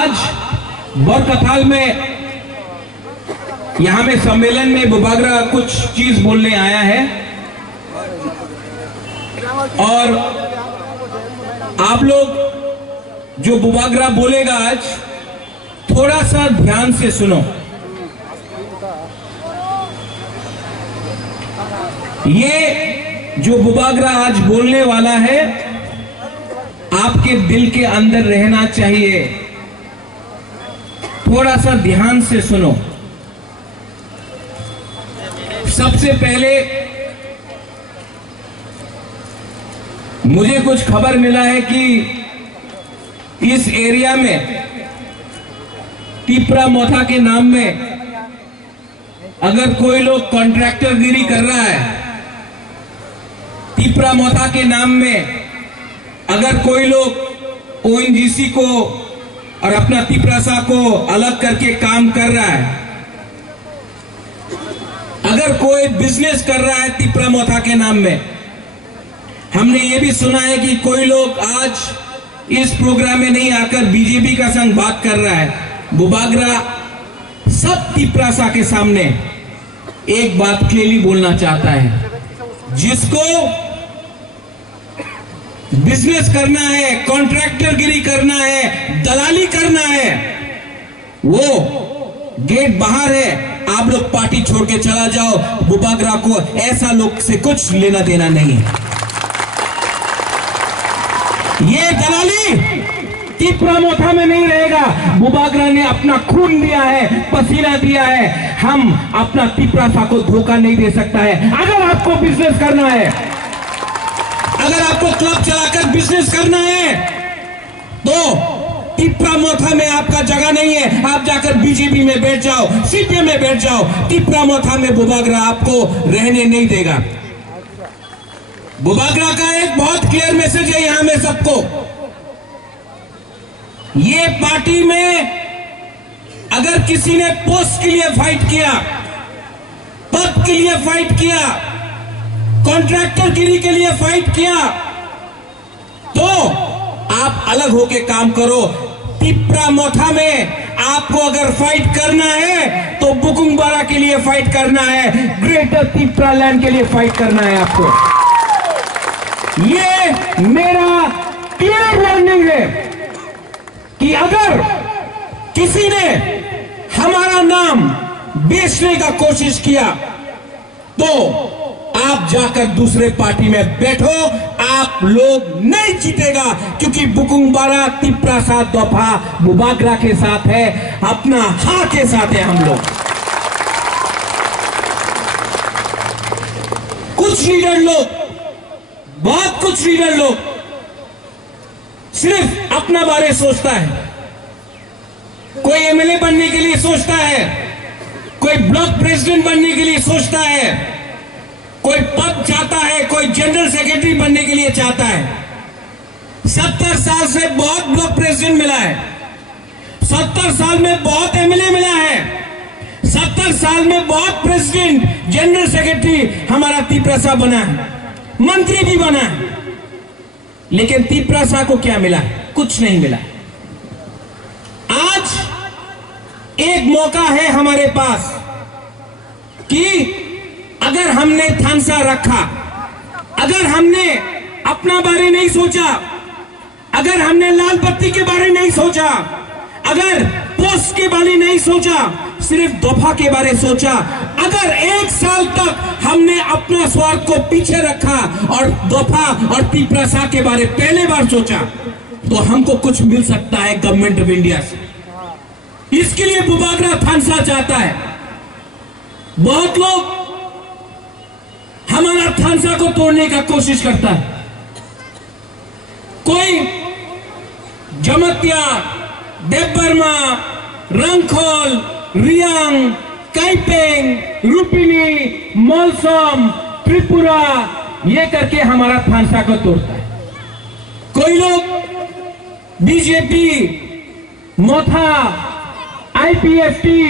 आज बरकथाल में यहां में सम्मेलन में बुबागरा कुछ चीज बोलने आया है और आप लोग जो बुबागरा बोलेगा आज थोड़ा सा ध्यान से सुनो। ये जो बुबागरा आज बोलने वाला है आपके दिल के अंदर रहना चाहिए। थोड़ा सा ध्यान से सुनो। सबसे पहले मुझे कुछ खबर मिला है कि इस एरिया में टिपरा मोथा के नाम में अगर कोई लोग कॉन्ट्रैक्टर गिरी कर रहा है, टिपरा मोथा के नाम में अगर कोई लोग ओएनजीसी को और अपना तिपरासा को अलग करके काम कर रहा है, अगर कोई बिजनेस कर रहा है टिपरा मोथा के नाम में, हमने ये भी सुना है कि कोई लोग आज इस प्रोग्राम में नहीं आकर बीजेपी का संग बात कर रहा है। बुबागरा सब तिपरासा के सामने एक बात क्लियरली बोलना चाहता है, जिसको बिजनेस करना है, कॉन्ट्रैक्टरगिरी करना है, दलाली करना है, वो गेट बाहर है। आप लोग पार्टी छोड़ के चला जाओ। बुबागरा को ऐसा लोग से कुछ लेना देना नहीं है। ये दलाली टिपरा मोथा में नहीं रहेगा। बुबागरा ने अपना खून दिया है, पसीना दिया है। हम अपना तिपरासा को धोखा नहीं दे सकता है। अगर आपको बिजनेस करना है, अगर आपको क्लब चलाकर बिजनेस करना है, तो टिपरा मोथा में आपका जगह नहीं है। आप जाकर बीजेपी में बैठ जाओ, सीपीएम में बैठ जाओ। टिपरा मोथा में बुबागरा आपको रहने नहीं देगा। बुबागरा का एक बहुत क्लियर मैसेज है यहां में सबको। ये पार्टी में अगर किसी ने पोस्ट के लिए फाइट किया, पद के लिए फाइट किया, कॉन्ट्रैक्टरगिरी के लिए फाइट किया, तो आप अलग होके काम करो। टिपरा मोथा में आपको अगर फाइट करना है तो बुकुंगबारा के लिए फाइट करना है, ग्रेटर टिपरा लैंड के लिए फाइट करना है आपको। ये मेरा क्लियर वार्निंग है कि अगर किसी ने हमारा नाम बेचने का कोशिश किया तो आप जाकर दूसरे पार्टी में बैठो। आप लोग नहीं जीतेगा, क्योंकि बुकुंगबारा तिपरासा दफा बुबागरा के साथ है, अपना हाँ के साथ है हम लोग। कुछ लीडर लोग, बहुत कुछ लीडर लोग सिर्फ अपना बारे सोचता है। कोई एमएलए बनने के लिए सोचता है, कोई ब्लॉक प्रेसिडेंट बनने के लिए सोचता है, कोई पद चाहता है, कोई जनरल सेक्रेटरी बनने के लिए चाहता है। 70 साल से बहुत ब्लॉक प्रेसिडेंट मिला है, 70 साल में बहुत एमएलए मिला है, 70 साल में बहुत प्रेसिडेंट, जनरल सेक्रेटरी हमारा तिपरासा बना है, मंत्री भी बना है। लेकिन तिपरासा को क्या मिला? कुछ नहीं मिला। आज एक मौका है हमारे पास कि अगर हमने थानसा रखा, अगर हमने अपना बारे नहीं सोचा, अगर हमने लाल बत्ती के बारे नहीं सोचा, अगर पोस्ट के बारे नहीं सोचा, सिर्फ दफा के बारे सोचा, अगर एक साल तक हमने अपना स्वार्थ को पीछे रखा और दफा और तिपरासा के बारे पहले बार सोचा, तो हमको कुछ मिल सकता है गवर्नमेंट ऑफ इंडिया से। इसके लिए बुबागरा थानसा चाहता है। बहुत लोग हमारा थानसा को तोड़ने का कोशिश करता है। कोई जमतिया, देवबर्मा, रंगखोल, रियांग, काइपेंग, रुपिनी, मौलसम, त्रिपुरा, ये करके हमारा थानसा को तोड़ता है। कोई लोग बीजेपी, मोथा, आईपीएफटी,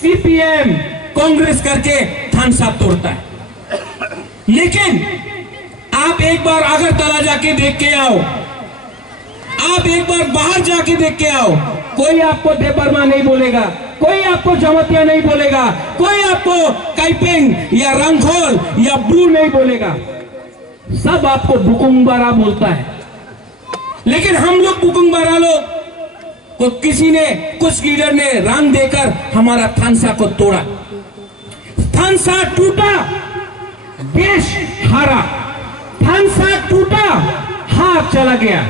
सीपीएम, कांग्रेस करके थानसा तोड़ता है। लेकिन आप एक बार अगरतला जाके देख के आओ, आप एक बार बाहर जाके देख के आओ, कोई आपको देबर्मा नहीं बोलेगा, कोई आपको जमतिया नहीं बोलेगा, कोई आपको काइपेंग या रंगखोल या ब्रू नहीं बोलेगा, सब आपको बुकुंबारा बोलता है। लेकिन हम लोग बुकुंबारा लोग को किसी ने, कुछ लीडर ने रंग देकर हमारा थानसा को तोड़ा। थानसा टूटा, देश हारा। थानसा टूटा, हाथ चला गया।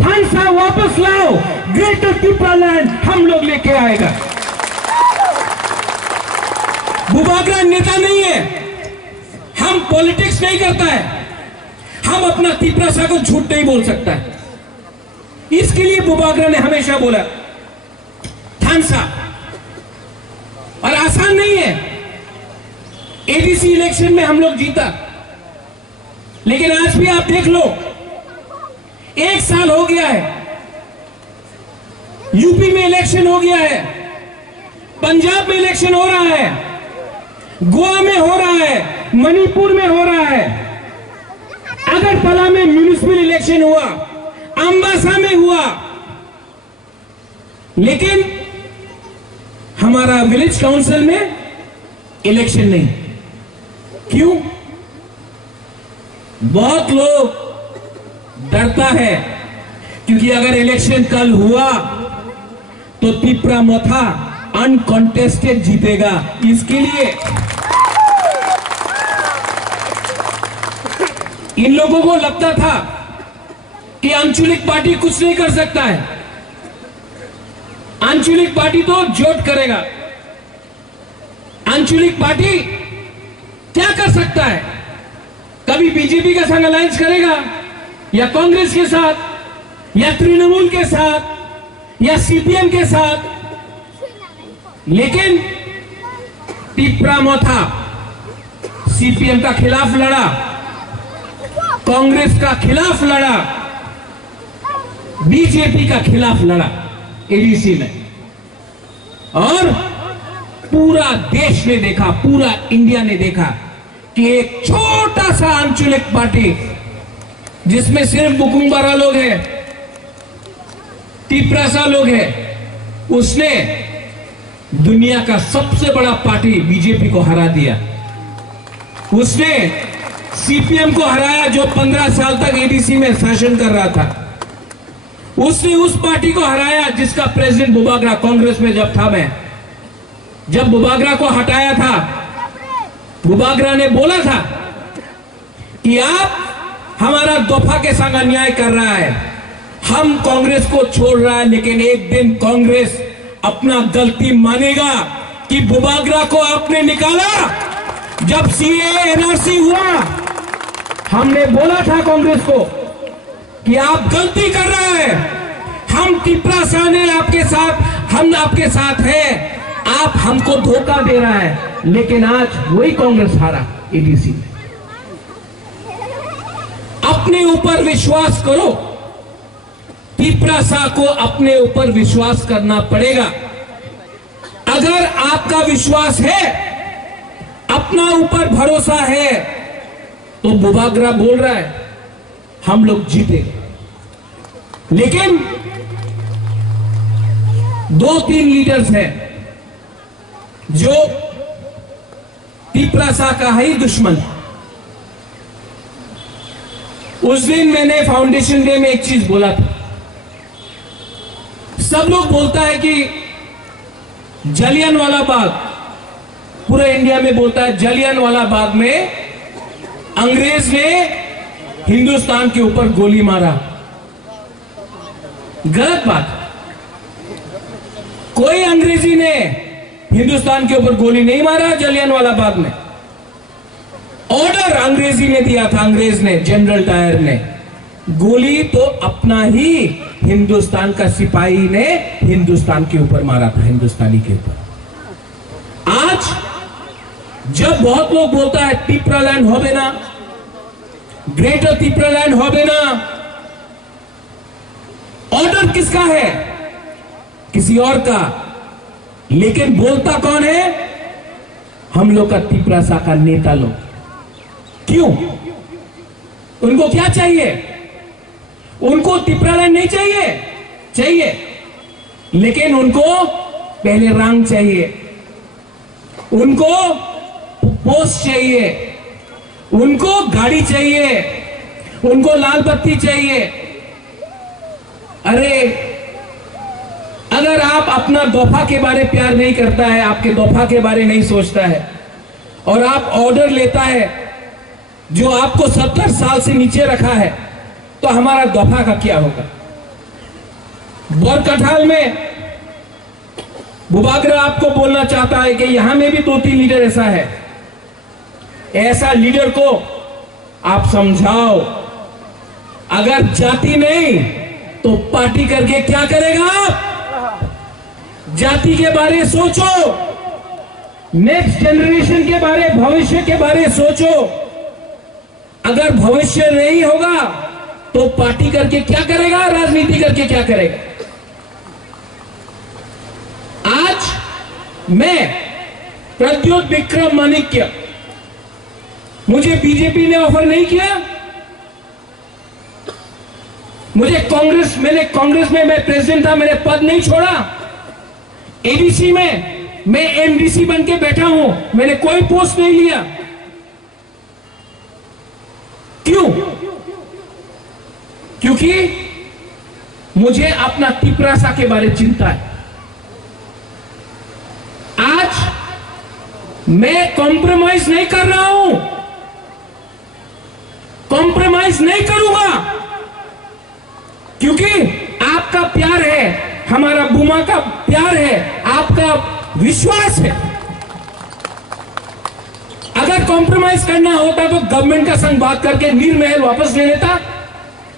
थानसा वापस लाओ, ग्रेटर त्रिपुरालैंड हम लोग लेके आएगा। बुबागरा नेता नहीं है, हम पॉलिटिक्स नहीं करता है, हम अपना त्रिपुरा को झूठ नहीं बोल सकता है। इसके लिए बुबागरा ने हमेशा बोला थानसा, और आसान नहीं है। एडीसी इलेक्शन में हम लोग जीता, लेकिन आज भी आप देख लो, 1 साल हो गया है, यूपी में इलेक्शन हो गया है, पंजाब में इलेक्शन हो रहा है, गोवा में हो रहा है, मणिपुर में हो रहा है, अगरतला में म्युनिसिपल इलेक्शन हुआ, अंबासा में हुआ, लेकिन हमारा विलेज काउंसिल में इलेक्शन नहीं। क्यों? बहुत लोग डरता है, क्योंकि अगर इलेक्शन कल हुआ तो त्रिपुरा मोथा अनकॉन्टेस्टेड जीतेगा। इसके लिए इन लोगों को लगता था कि आंचलिक पार्टी कुछ नहीं कर सकता है, आंचलिक पार्टी तो जोट करेगा, आंचलिक पार्टी क्या कर सकता है, कभी बीजेपी के संग अलायंस करेगा, या कांग्रेस के साथ, या तृणमूल के साथ, या सीपीएम के साथ। लेकिन त्रिपुरा मोथा सीपीएम का खिलाफ लड़ा, कांग्रेस का खिलाफ लड़ा, बीजेपी का खिलाफ लड़ा एडीसी में, और पूरा देश ने देखा, पूरा इंडिया ने देखा कि एक छोटा सा आंचलिक पार्टी जिसमें सिर्फ बुकुंबारा लोग हैं, त्रिपुरा लोग हैं, उसने दुनिया का सबसे बड़ा पार्टी बीजेपी को हरा दिया। उसने सीपीएम को हराया, जो 15 साल तक एडीसी में शासन कर रहा था। उसने उस पार्टी को हराया जिसका प्रेसिडेंट बुबागरा, कांग्रेस में जब था मैं, जब बुबागरा को हटाया था, बुबागरा ने बोला था कि आप हमारा दफा के संग अन्याय कर रहा है, हम कांग्रेस को छोड़ रहा है, लेकिन एक दिन कांग्रेस अपना गलती मानेगा कि बुबागरा को आपने निकाला। जब सीएए एनआरसी हुआ, हमने बोला था कांग्रेस को कि आप गलती कर रहे हैं, हम त्रिपुरा ने आपके साथ, हम आपके साथ हैं, आप हमको धोखा दे रहा है। लेकिन आज वही कांग्रेस हारा एडीसी में। अपने ऊपर विश्वास करो, त्रिपुरा को अपने ऊपर विश्वास करना पड़ेगा। अगर आपका विश्वास है, अपना ऊपर भरोसा है, तो बुबागरा बोल रहा है हम लोग जीते। लेकिन 2-3 लीडर्स हैं जो त्रिपुरा का ही दुश्मन। उस दिन मैंने फाउंडेशन डे में एक चीज बोला था, सब लोग बोलता है कि जलियांवाला बाग, पूरे इंडिया में बोलता है जलियांवाला बाग में अंग्रेज ने हिंदुस्तान के ऊपर गोली मारा। गलत बात। कोई अंग्रेजी ने हिंदुस्तान के ऊपर गोली नहीं मारा जलियांवाला बाग में। ऑर्डर अंग्रेजी ने दिया था, अंग्रेज ने, जनरल डायर ने। गोली तो अपना ही हिंदुस्तान का सिपाही ने हिंदुस्तान के ऊपर मारा था, हिंदुस्तानी के ऊपर। आज जब बहुत लोग बोलता है त्रिपुरालैंड हो ना, ग्रेटर त्रिपुरालैंड हो ना, ऑर्डर किसका है? किसी और का। लेकिन बोलता कौन है? हम लोग का त्रिपुरा का नेता लोग। क्यों? उनको क्या चाहिए? उनको त्रिपुरालैंड नहीं चाहिए? चाहिए। लेकिन उनको पहले रंग चाहिए, उनको पोस्ट चाहिए, उनको गाड़ी चाहिए, उनको लाल बत्ती चाहिए। अरे अगर आप अपना दोफा के बारे प्यार नहीं करता है, आपके दोफा के बारे नहीं सोचता है और आप ऑर्डर लेता है जो आपको 70 साल से नीचे रखा है, तो हमारा दोफा का क्या होगा? बरकठाल में बुबागरा आपको बोलना चाहता है कि यहां में भी 2-3 लीडर ऐसा है, ऐसा लीडर को आप समझाओ। अगर जाति नहीं तो पार्टी करके क्या करेगा आप? जाति के बारे सोचो, नेक्स्ट जनरेशन के बारे, भविष्य के बारे सोचो। अगर भविष्य नहीं होगा तो पार्टी करके क्या करेगा, राजनीति करके क्या करेगा? आज मैं प्रद्योत विक्रम माणिक्य, मुझे बीजेपी ने ऑफर नहीं किया, मुझे कांग्रेस, मैंने कांग्रेस में मैं प्रेसिडेंट था, मैंने पद नहीं छोड़ा। एडीसी में मैं एमडीसी बन के बैठा हूं, मैंने कोई पोस्ट नहीं लिया। क्यों? क्योंकि मुझे अपना तिपरासा के बारे में चिंता है। आज मैं कॉम्प्रोमाइज नहीं कर रहा हूं, कॉम्प्रोमाइज नहीं करूंगा, क्योंकि आपका प्यार है, हमारा बुमा का प्यार है, आपका विश्वास है। अगर कॉम्प्रोमाइज करना होता तो गवर्नमेंट का संग बात करके नीरमहल वापस ले लेता,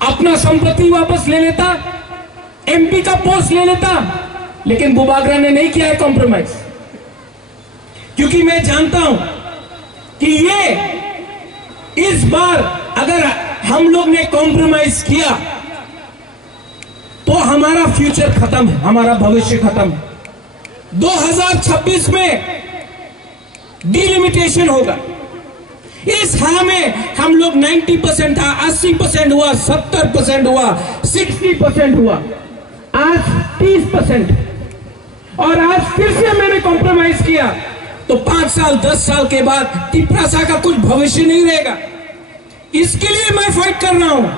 अपना संपत्ति वापस ले लेता, एमपी का पोस्ट ले लेता, लेकिन बुबागरा ने नहीं किया है कॉम्प्रोमाइज। क्योंकि मैं जानता हूं कि ये इस बार अगर हम लोग ने कॉम्प्रोमाइज किया तो हमारा फ्यूचर खत्म है, हमारा भविष्य खत्म है। 2026 में डिलिमिटेशन होगा। इस हां में हम लोग 90% था, 80% हुआ, 70% हुआ, 60% हुआ, आज 30%। और आज फिर से मैंने कॉम्प्रोमाइज किया तो 5 साल 10 साल के बाद तिपरासा का कुछ भविष्य नहीं रहेगा। इसके लिए मैं फाइट कर रहा हूं।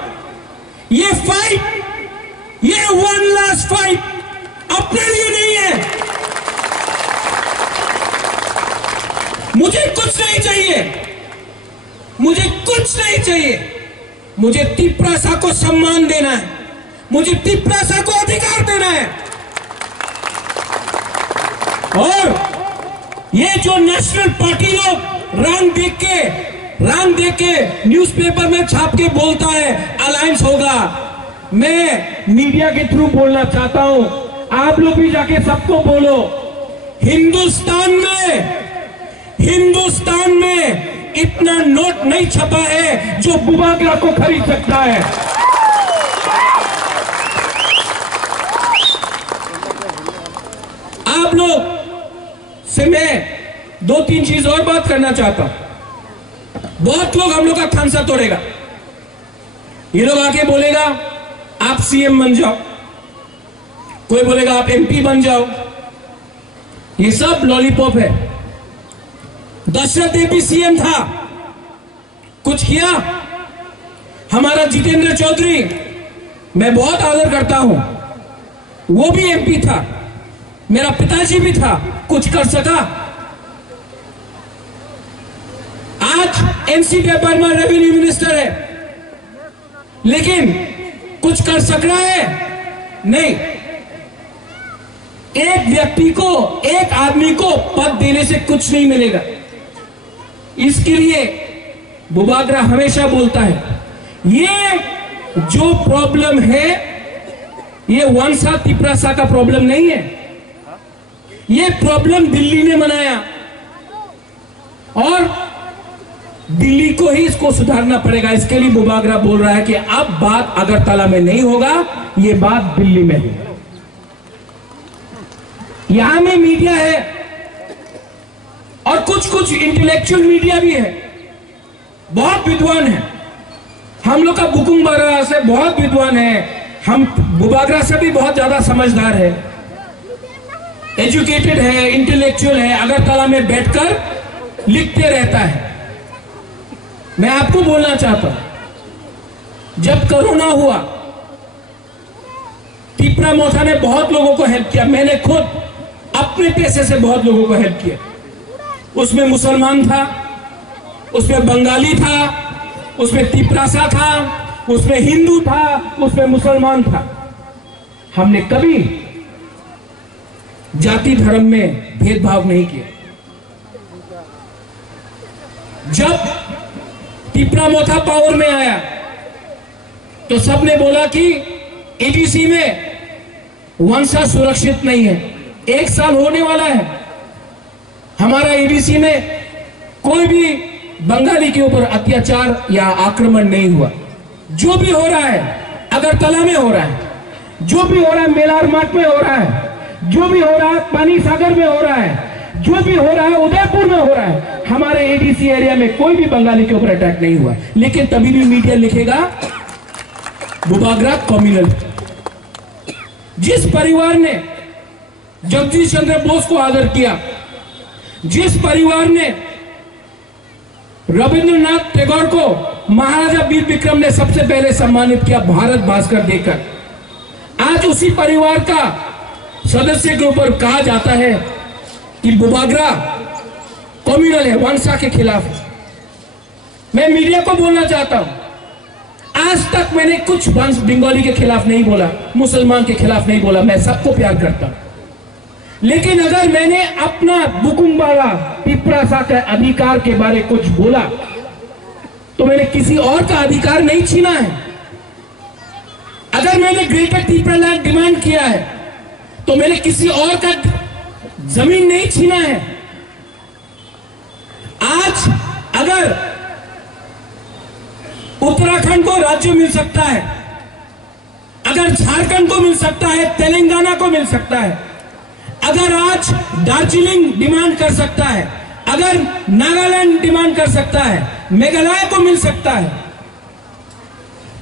ये फाइट, ये वन लास्ट फाइट अपने लिए नहीं है। मुझे कुछ नहीं चाहिए, मुझे कुछ नहीं चाहिए। मुझे तिपरासा को सम्मान देना है, मुझे तिपरासा को अधिकार देना है। और ये जो नेशनल पार्टी लोग रंग देख के न्यूज़पेपर में छाप के बोलता है अलायंस होगा, मैं मीडिया के थ्रू बोलना चाहता हूं, आप लोग भी जाके सबको बोलो, हिंदुस्तान में इतना नोट नहीं छपा है जो बुबागरा को खरीद सकता है। आप लोग से मैं 2-3 चीज और बात करना चाहता हूं। बहुत लोग हम लोग का खांसा तोड़ेगा, ये लोग आके बोलेगा आप सीएम बन जाओ, कोई बोलेगा आप एमपी बन जाओ। ये सब लॉलीपॉप है। दशरथ एपी सीएम था, कुछ किया? हमारा जितेंद्र चौधरी, मैं बहुत आदर करता हूं, वो भी एमपी था, मेरा पिताजी भी था, कुछ कर सका? आज एनसी वर्मा रेवेन्यू मिनिस्टर है, लेकिन कुछ कर सक रहा है? नहीं। एक व्यक्ति को, एक आदमी को पद देने से कुछ नहीं मिलेगा। इसके लिए बुबागरा हमेशा बोलता है, ये जो प्रॉब्लम है ये वंशा तिपरासा का प्रॉब्लम नहीं है, ये प्रॉब्लम दिल्ली ने बनाया और दिल्ली को ही इसको सुधारना पड़ेगा। इसके लिए बुबागरा बोल रहा है कि अब बात अगरतला में नहीं होगा, ये बात दिल्ली में है। यहां में मीडिया है और कुछ इंटेलेक्चुअल मीडिया भी है, बहुत विद्वान है। हम लोग का बुकुम बारा से बहुत विद्वान है, हम बुबागरा से भी बहुत ज्यादा समझदार है। एजुकेटेड है, इंटेलेक्चुअल है, अगरतला में बैठकर लिखते रहता है। मैं आपको बोलना चाहता हूं, जब कोरोना हुआ तिपरा मोथा ने बहुत लोगों को हेल्प किया। मैंने खुद अपने पैसे से बहुत लोगों को हेल्प किया। उसमें मुसलमान था, उसमें बंगाली था, उसमें तिपरासा था, उसमें हिंदू था, उसमें मुसलमान था। हमने कभी जाति धर्म में भेदभाव नहीं किया। जब तिपरा मोथा पावर में आया तो सबने बोला कि एडीसी में वंशा सुरक्षित नहीं है। 1 साल होने वाला है, हमारा एडीसी में कोई भी बंगाली के ऊपर अत्याचार या आक्रमण नहीं हुआ। जो भी हो रहा है अगरतला में हो रहा है, जो भी हो रहा है मेलार मार्ट में हो रहा है, जो भी हो रहा है पानी सागर में हो रहा है, जो भी हो रहा है उदयपुर में हो रहा है, हमारे एडीसी एरिया में कोई भी बंगाली के ऊपर अटैक नहीं हुआ। लेकिन तभी भी मीडिया लिखेगा बुबागरा कम्युनल। जिस परिवार ने जगदीश चंद्र बोस को आदर किया, जिस परिवार ने रविंद्रनाथ टैगोर को महाराजा वीर विक्रम ने सबसे पहले सम्मानित किया भारत भास्कर देकर, आज उसी परिवार का सदस्य के ऊपर कहा जाता है कि बुबागरा कम्युनल है, वंशा के खिलाफ है। मैं मीडिया को बोलना चाहता हूं, आज तक मैंने कुछ वंश बंगाली के खिलाफ नहीं बोला, मुसलमान के खिलाफ नहीं बोला। मैं सबको प्यार करता हूं। लेकिन अगर मैंने अपना बुकुम्बारा तिपरासा के अधिकार के बारे कुछ बोला तो मैंने किसी और का अधिकार नहीं छीना है। अगर मैंने ग्रेटर तिपरालैंड डिमांड किया है तो मैंने किसी और का जमीन नहीं छीना है। आज अगर उत्तराखंड को राज्य मिल सकता है, अगर झारखंड को मिल सकता है, तेलंगाना को मिल सकता है, अगर आज दार्जिलिंग डिमांड कर सकता है, अगर नागालैंड डिमांड कर सकता है, मेघालय को मिल सकता है,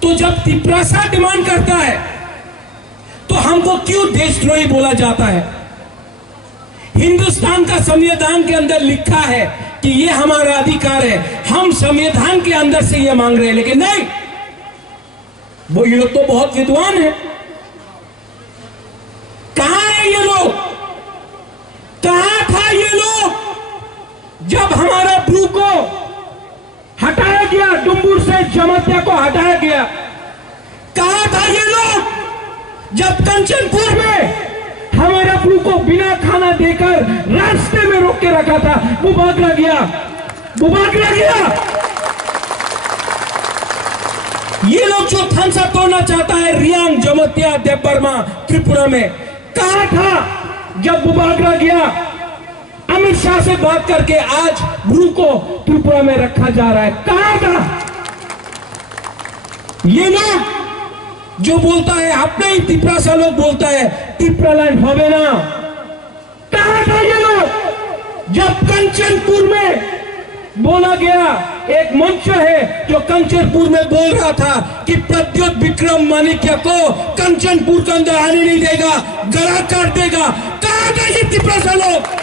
तो जब तिपरासा डिमांड करता है तो हमको क्यों देशद्रोही बोला जाता है? हिंदुस्तान का संविधान के अंदर लिखा है कि ये हमारा अधिकार है, हम संविधान के अंदर से ये मांग रहे हैं। लेकिन नहीं, वो ये लोग तो बहुत विद्वान है। कहां है ये लोग? कहां था ये लोग जब हमारा ब्रू को हटाया गया, डुम्बुर से जमतिया को हटाया गया? कहां था ये लोग जब कंचनपुर में हमारा ब्रू को बिना खाना देकर रास्ते में रोक के रखा था? बुबागरा गया, बुबागरा गया। ये लोग जो थानसा तोड़ना चाहता है, रियांग, जमतिया, देवबर्मा, त्रिपुरा में, कहां था जब बुबागरा गया? अमित शाह से बात करके आज ब्रू को त्रिपुरा में रखा जा रहा है। कहां था ये लोग? जो बोलता है अपने ही तिपरासा लोग बोलता है तिपरालैंड होवे ना। कहां था ये लोग जब कंचनपुर में बोला गया? एक मंच है जो कंचनपुर में बोल रहा था कि प्रद्योत विक्रम माणिक्य को कंचनपुर के अंदर आने नहीं देगा, गला काट देगा। कहां था ये तिपरासा लोग?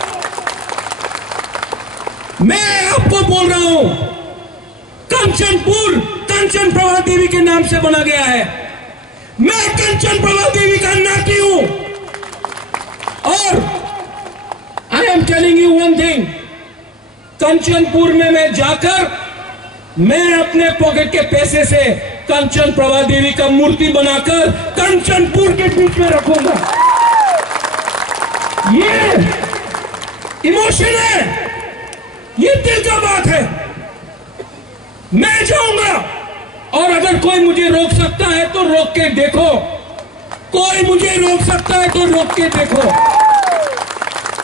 मैं आपको बोल रहा हूं, कंचनपुर कंचन प्रभा देवी के नाम से बना गया है। मैं कंचन प्रभा देवी का नाती हूं और I am telling you one thing, Kanchanpur में मैं जाकर मैं अपने पॉकेट के पैसे से कंचन प्रभा देवी का मूर्ति बनाकर कंचनपुर के बीच में रखूंगा। ये इमोशन है, ये दिल का बात है। मैं जाऊंगा और अगर कोई मुझे रोक सकता है तो रोक के देखो, कोई मुझे रोक सकता है तो रोक के देखो।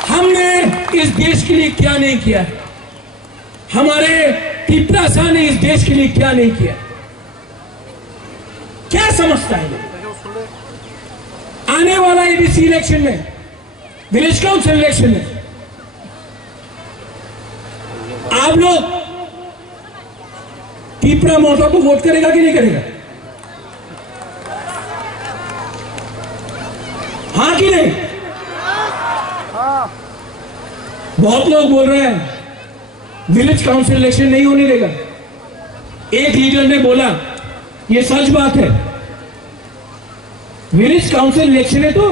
हमने इस देश के लिए क्या नहीं किया, हमारे तिपरासा ने इस देश के लिए क्या नहीं किया? क्या समझता है? आने वाला एडीसी इलेक्शन में, विलेज काउंसिल इलेक्शन में आप लोग तिपरा मोथा को वोट करेगा कि नहीं करेगा? हाँ कि नहीं? बहुत लोग बोल रहे हैं विलेज काउंसिल इलेक्शन नहीं होने देगा। एक लीडर ने बोला ये सच बात है, विलेज काउंसिल इलेक्शन है तो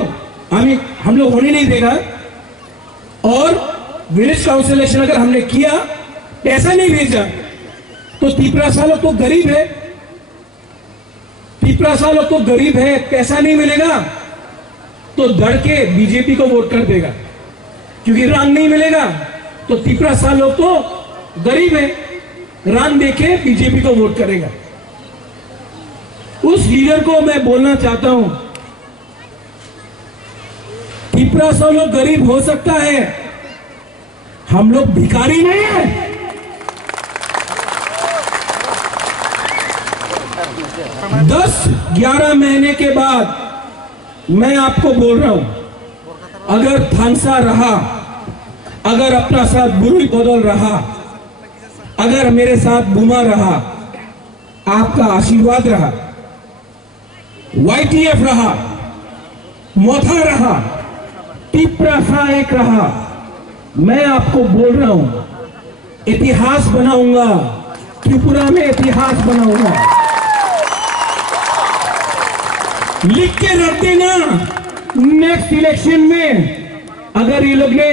हम लोग होने नहीं देगा। और विलेज काउंसिल इलेक्शन अगर हमने किया, पैसा नहीं भेजा, तो तिपरासा लोग तो गरीब है, तिपरासा लोग तो गरीब है, पैसा नहीं मिलेगा तो धड़ के बीजेपी को वोट कर देगा, क्योंकि रान नहीं मिलेगा। तो तिपरासा लोग तो गरीब है, रान देके बीजेपी को वोट करेगा। उस लीडर को मैं बोलना चाहता हूं, तिपरासा लोग गरीब हो सकता है, हम लोग भिखारी नहीं है। 10-11 महीने के बाद मैं आपको बोल रहा हूं, अगर थानसा रहा, अगर अपना साथ बुरुई बदल रहा, अगर मेरे साथ बुमा रहा, आपका आशीर्वाद रहा, YTF रहा, मोथा रहा, तिपरासा एक रहा, मैं आपको बोल रहा हूं इतिहास बनाऊंगा, त्रिपुरा में इतिहास बनाऊंगा। लिख के रख देना, नेक्स्ट इलेक्शन में अगर ये लोग ने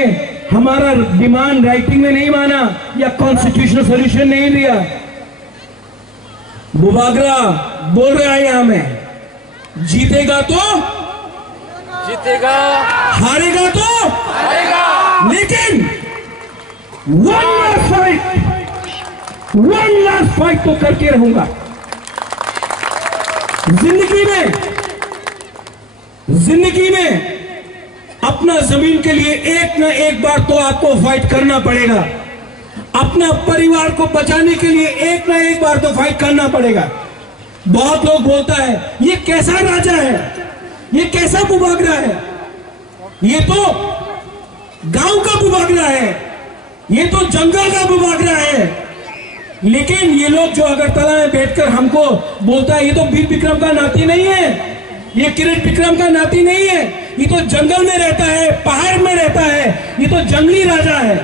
हमारा डिमांड राइटिंग में नहीं माना या कॉन्स्टिट्यूशनल सॉल्यूशन नहीं दिया, बुबागरा बोल रहा है यहां में, जीतेगा तो जीतेगा, हारेगा तो हारेगा, लेकिन वन लास्ट फाइट तो करके रहूंगा। जिंदगी में अपना जमीन के लिए एक ना एक बार तो आपको फाइट करना पड़ेगा, अपना परिवार को बचाने के लिए एक ना एक बार तो फाइट करना पड़ेगा। बहुत लोग बोलता है ये कैसा राजा है, ये कैसा बुबागरा है, ये तो गांव का बुबागरा है, ये तो जंगल का बुबागरा है। लेकिन ये लोग जो अगरतला में बैठकर हमको बोलता है ये तो वीर विक्रम का नाती नहीं है, ये किरण विक्रम का नाती नहीं है, ये तो जंगल में रहता है, पहाड़ में रहता है, ये तो जंगली राजा है।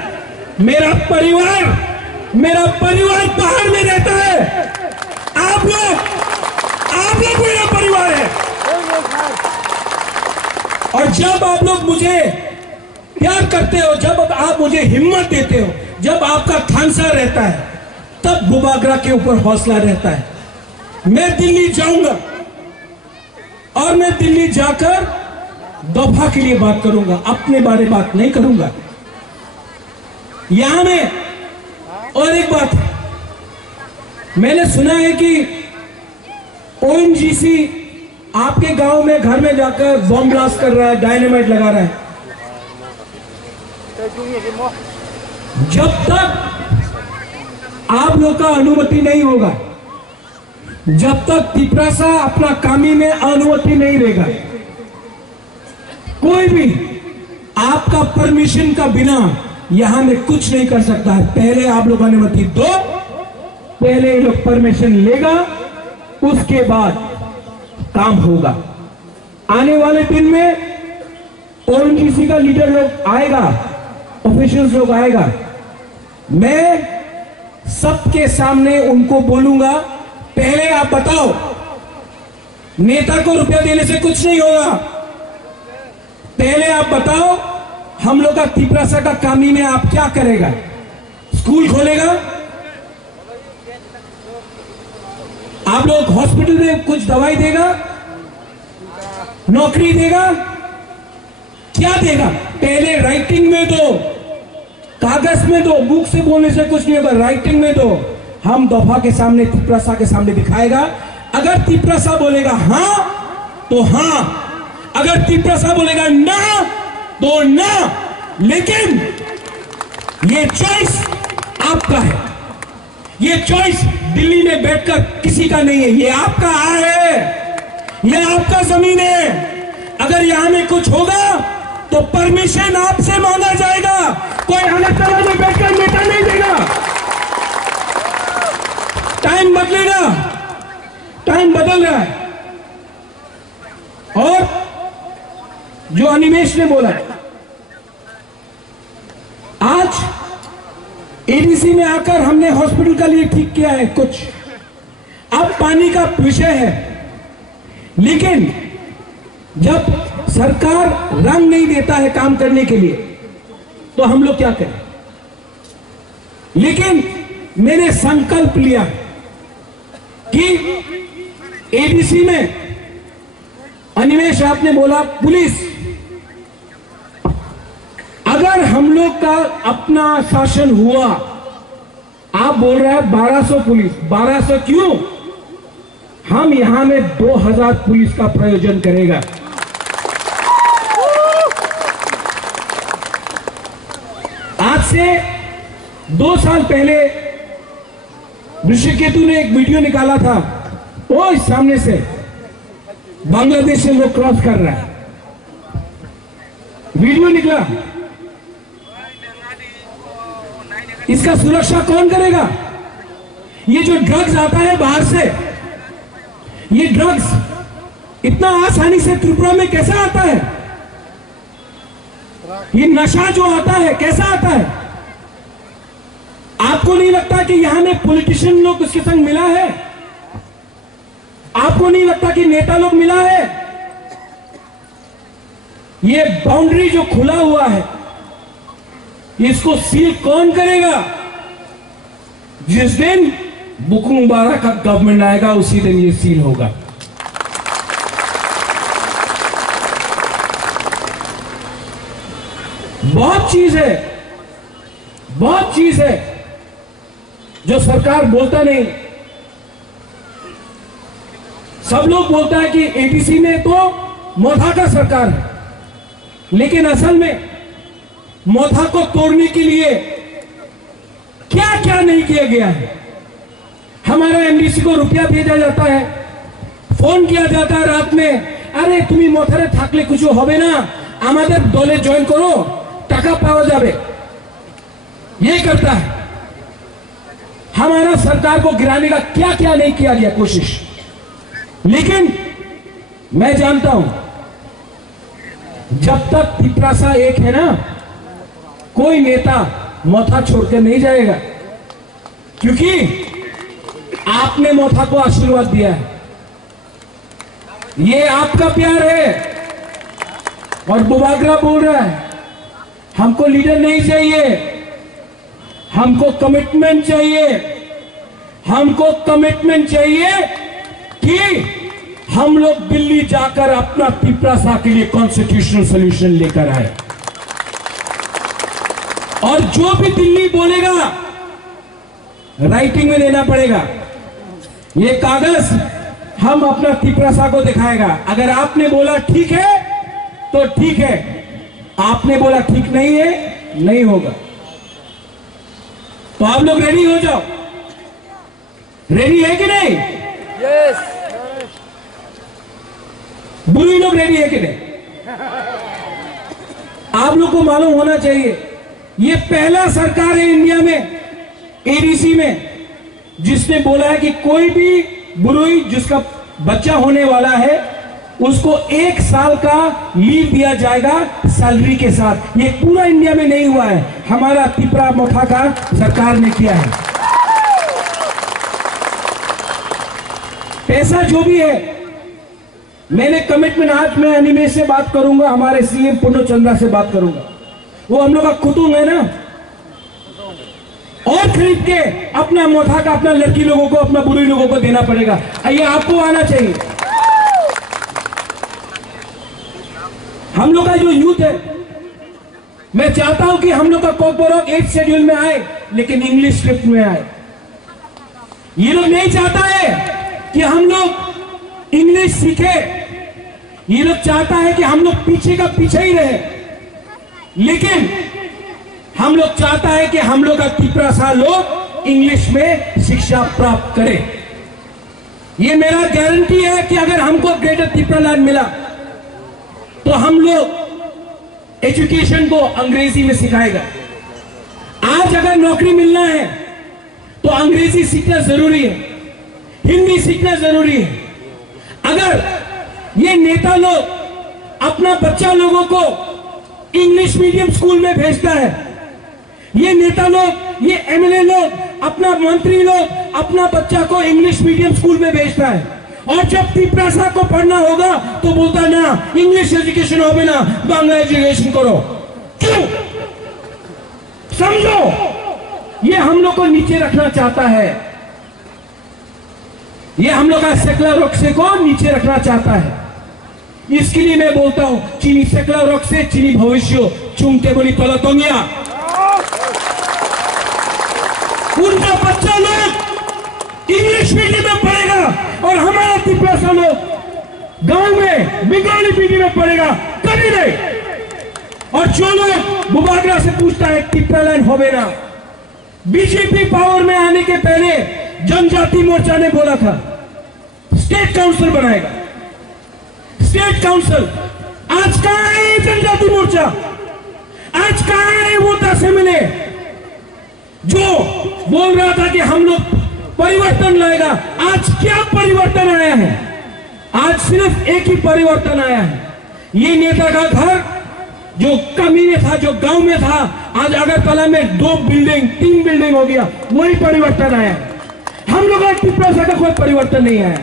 मेरा परिवार पहाड़ में रहता है, आप लोग मेरा परिवार है। और जब आप लोग मुझे प्यार करते हो, जब आप मुझे हिम्मत देते हो, जब आपका थानसा रहता है, तब बुबागरा के ऊपर हौसला रहता है। मैं दिल्ली जाऊंगा और मैं दिल्ली जाकर दफा के लिए बात करूंगा, अपने बारे में बात नहीं करूंगा। यहां में और एक बात, मैंने सुना है कि ONGC आपके गांव में घर में जाकर बॉम्ब ब्लास्ट कर रहा है, डायनामाइट लगा रहा है। जब तक आप लोग का अनुमति नहीं होगा, जब तक तिपरासा अपना कामी में अनुमति नहीं देगा, कोई भी आपका परमिशन का बिना यहां में कुछ नहीं कर सकता है। पहले आप लोग अनुमति दो, पहले ये लोग परमिशन लेगा, उसके बाद काम होगा। आने वाले दिन में ONGC का लीडर लोग आएगा, ऑफिशियल्स लोग आएगा, मैं सबके सामने उनको बोलूंगा, पहले आप बताओ, नेता को रुपया देने से कुछ नहीं होगा, पहले आप बताओ हम लोग का तिपरासा का कामी में आप क्या करेगा? स्कूल खोलेगा, आप लोग हॉस्पिटल में कुछ दवाई देगा, नौकरी देगा, क्या देगा? पहले राइटिंग में दो, कागज में दो, बुक से बोलने से कुछ नहीं होगा, राइटिंग में दो। हम दफा के सामने, तिपरासा के सामने दिखाएगा। अगर तिपरासा बोलेगा हां तो हां, अगर तिपरासा बोलेगा ना तो ना, लेकिन ये चॉइस आपका है, ये चॉइस दिल्ली में बैठकर किसी का नहीं है, ये आपका है, ये आपका जमीन है। अगर यहां में कुछ होगा तो परमिशन आपसे मांगा जाएगा, कोई अगरतला में बैठकर नेता नहीं देगा। टाइम बदलेगा, टाइम बदल रहा है। और जो अनिमेश ने बोला, आज आज एडीसी में आकर हमने हॉस्पिटल का लिए ठीक किया है कुछ, अब पानी का विषय है। लेकिन जब सरकार रंग नहीं देता है काम करने के लिए तो हम लोग क्या करें। लेकिन मैंने संकल्प लिया कि एडीसी में, अनिमेश आपने बोला पुलिस, अगर हम लोग का अपना शासन हुआ, आप बोल रहे हैं 1200 पुलिस, 1200 क्यों, हम यहां में 2000 पुलिस का प्रयोजन करेगा। आज से 2 साल पहले ऋषिकेतु ने एक वीडियो निकाला था, वो इस सामने से बांग्लादेश से लोग क्रॉस कर रहा है, वीडियो निकला। इसका सुरक्षा कौन करेगा। ये जो ड्रग्स आता है बाहर से, ये ड्रग्स इतना आसानी से त्रिपुरा में कैसा आता है। ये नशा जो आता है कैसा आता है। आपको नहीं लगता कि यहां में पॉलिटिशियन लोग उसके संग मिला है। आपको नहीं लगता कि नेता लोग मिला है। ये बाउंड्री जो खुला हुआ है, इसको सील कौन करेगा। जिस दिन बुकु मुबारक का गवर्नमेंट आएगा उसी दिन ये सील होगा। बहुत चीज है, बहुत चीज है जो सरकार बोलता नहीं। सब लोग बोलता है कि एडीसी में तो मोथा का सरकार है, लेकिन असल में मोथा को तोड़ने के लिए क्या क्या नहीं किया गया है। हमारा एमडीसी को रुपया भेजा जाता है, फोन किया जाता है रात में, अरे तुम्हें मोथारे थाकले कुछ होबे ना, आमादेर दले जॉइन करो, टाका पावा जाबे। ये करता है। हमारा सरकार को गिराने का क्या क्या नहीं किया गया कोशिश। लेकिन मैं जानता हूं जब तक पिपरासा एक है ना, कोई नेता मोथा छोड़कर नहीं जाएगा, क्योंकि आपने मोथा को आशीर्वाद दिया है। ये आपका प्यार है। और बुबागरा बोल रहा है हमको लीडर नहीं चाहिए, हमको कमिटमेंट चाहिए। हमको कमिटमेंट चाहिए कि हम लोग दिल्ली जाकर अपना पिपरासा के लिए कॉन्स्टिट्यूशनल सॉल्यूशन लेकर आए। और जो भी दिल्ली बोलेगा राइटिंग में देना पड़ेगा। ये कागज हम अपना पिपरासा को दिखाएगा। अगर आपने बोला ठीक है तो ठीक है, आपने बोला ठीक नहीं है, नहीं होगा। तो आप लोग रेडी हो जाओ। रेडी है कि नहीं? यस। बुरी लोग रेडी है कि नहीं? आप लोग को मालूम होना चाहिए, ये पहला सरकार है इंडिया में, एडीसी में, जिसने बोला है कि कोई भी बुरुई जिसका बच्चा होने वाला है उसको 1 साल का लीव दिया जाएगा सैलरी के साथ। ये पूरा इंडिया में नहीं हुआ है, हमारा त्रिपुरा मोथा का सरकार ने किया है। पैसा जो भी है, मैंने कमिटमेंट, आज मैं अनिमेश से बात करूंगा, हमारे सीएम पूर्णचंद्रा से बात करूंगा, वो हम लोग का कुतुब है ना, और खरीद के अपना मोथा का अपना लड़की लोगों को, अपना बुरी लोगों को देना पड़ेगा। ये आपको आना चाहिए। हम लोग का जो यूथ है, मैं चाहता हूं कि हम लोग का कोकबोरोक 8 शेड्यूल में आए, लेकिन इंग्लिश स्क्रिप्ट में आए। ये लोग नहीं चाहता है कि हम लोग इंग्लिश सीखे, ये लोग चाहता है कि हम लोग पीछे का पीछे ही रहे। लेकिन हम लोग चाहता है कि हम लोग का त्रिपुरा लोग इंग्लिश में शिक्षा प्राप्त करें। ये मेरा गारंटी है कि अगर हमको ग्रेटर त्रिपुरा लैंड मिला तो हम लोग एजुकेशन को अंग्रेजी में सिखाएगा। आज अगर नौकरी मिलना है तो अंग्रेजी सीखना जरूरी है, हिंदी सीखना जरूरी है। अगर ये नेता लोग अपना बच्चा लोगों को इंग्लिश मीडियम स्कूल में भेजता है, ये नेता लोग, ये एमएलए लोग, अपना मंत्री लोग अपना बच्चा को इंग्लिश मीडियम स्कूल में भेजता है, और जब तिपरासा को पढ़ना होगा तो बोलता ना इंग्लिश एजुकेशन हो ना, बांग्ला एजुकेशन करो। क्यों? समझो, ये हम लोग को नीचे रखना चाहता है, ये हम लोग का सेकुलर रॉक्से को नीचे रखना चाहता है। इसके लिए मैं बोलता हूं, चीनी सेकुलर रॉक्से चीनी भविष्य चुमते बोली तलतोंगिया। उनका बच्चा लोग इंग्लिश मीडियम में पढ़ेगा और हमारा तिपरासा लोग गांव में बंगाली मीडियम में पढ़ेगा, कभी नहीं। और जो लोग बुबागरा से पूछता है तिपरालैंड होवे ना, बीजेपी पावर में आने के पहले जनजाति मोर्चा ने बोला था स्टेट काउंसिल बनाएगा, स्टेट काउंसिल। आज कहां है जनजाति मोर्चा? आज कहां है वो 10 एमएलए जो बोल रहा था कि हम लोग परिवर्तन लाएगा? आज क्या परिवर्तन आया है? आज सिर्फ एक ही परिवर्तन आया है, ये नेता का घर जो कमी में था, जो गांव में था, आज अगरतला में 2 बिल्डिंग 3 बिल्डिंग हो गया, वही परिवर्तन आया। हम लोग का तिपरासा का कोई परिवर्तन नहीं आया।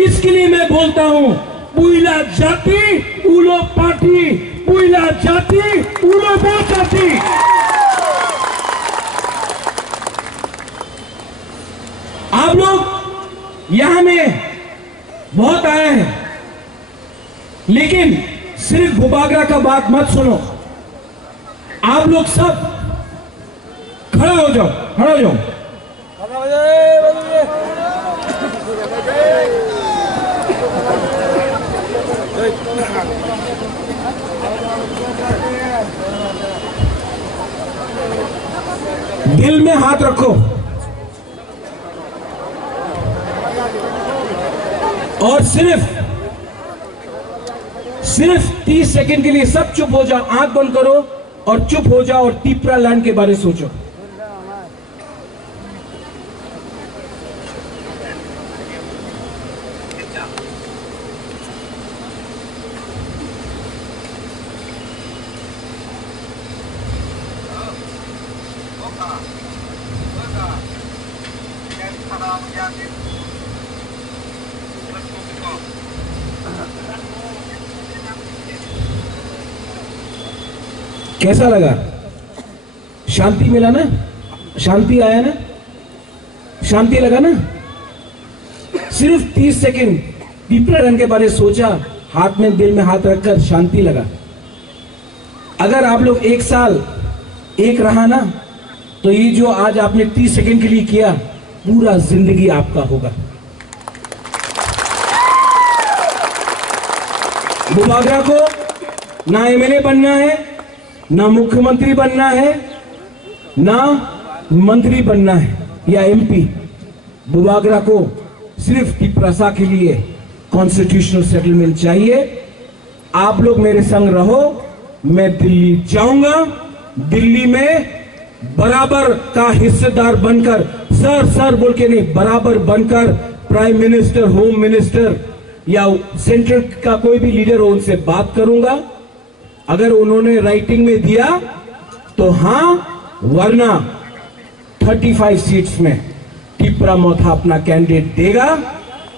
इसके लिए मैं बोलता हूं, पुइला जाति उलो पार्टी, पुइला जाति उलो वो जाति। आप लोग यहां में बहुत आए हैं, लेकिन सिर्फ बुबागरा का बात मत सुनो। आप लोग सब खड़ा हो जाओ, खड़ा हो जाओ। दिल में हाथ रखो और सिर्फ 30 सेकंड के लिए सब चुप हो जाओ, आंख बंद करो और चुप हो जाओ और तिपरालैंड के बारे में सोचो। कैसा लगा? शांति मिला ना? शांति आया ना? शांति लगा ना? सिर्फ 30 सेकंड तिपरालैंड के बारे में सोचा, हाथ में दिल में हाथ रखकर शांति लगा। अगर आप लोग 1 साल एक रहा ना, तो ये जो आज आपने 30 सेकंड के लिए किया, पूरा जिंदगी आपका होगा। बुबागरा को ना एमएलए बनना है, ना मुख्यमंत्री बनना है, ना मंत्री बनना है या एमपी। बुबागरा को सिर्फ तिपरासा के लिए कॉन्स्टिट्यूशनल सेटलमेंट चाहिए। आप लोग मेरे संग रहो, मैं दिल्ली जाऊंगा। दिल्ली में बराबर का हिस्सेदार बनकर, सर बोल के नहीं, बराबर बनकर प्राइम मिनिस्टर, होम मिनिस्टर या सेंट्रल का कोई भी लीडर हो, उनसे बात करूंगा। अगर उन्होंने राइटिंग में दिया तो हां, वरना 35 सीट्स में तिपरा मोथा अपना कैंडिडेट देगा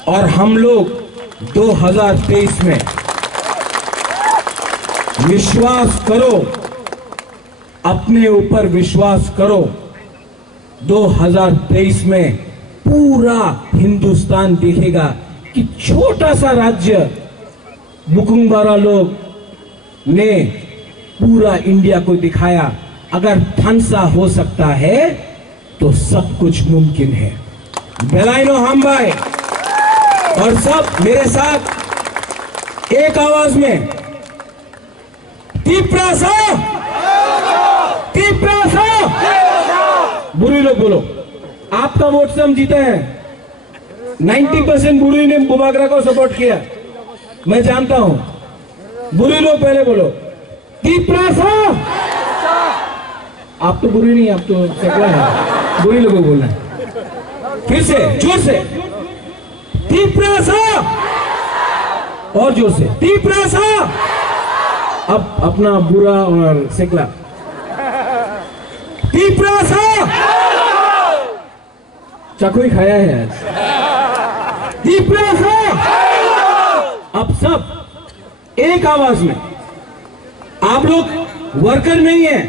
और हम लोग 2023 में, विश्वास करो, अपने ऊपर विश्वास करो, 2023 में पूरा हिंदुस्तान देखेगा कि छोटा सा राज्य बुकुंबारा लोग ने पूरा इंडिया को दिखाया, अगर थानसा हो सकता है तो सब कुछ मुमकिन है। बेलाइनो हम भाई और सब मेरे साथ एक आवाज में, तिपरासा, तिपरासा। बुरी लोग बोलो, आपका वोट से हम जीते हैं। 90% बुरी ने बुबागरा को सपोर्ट किया, मैं जानता हूं। बुरी लोग पहले बोलो तिपरासा। आप तो बुरी नहीं, आप तो सेकुलर है, बुरी लोगों को बोलना है। फिर से जोर से, तिपरासा, और जोर से, तिपरासा। अब अपना बुरा और सेकुलर चाकू ही खाया है आज। अब सब एक आवाज में, आप लोग वर्कर नहीं है,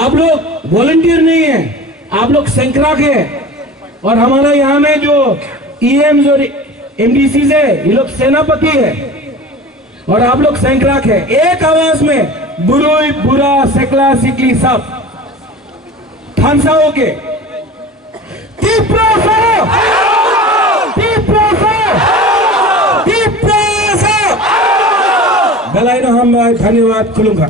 आप लोग वॉलंटियर नहीं है, आप लोग सैंक्राक है। और हमारा यहाँ में जो ईएम्स और एमडीसीज है, ये लोग सेनापति है और आप लोग सैंक्राक है। एक आवाज में बुरुई बुरा सेकला सिकली सब थानसा होके गलाइनो हम धन्यवाद खुलूंगा।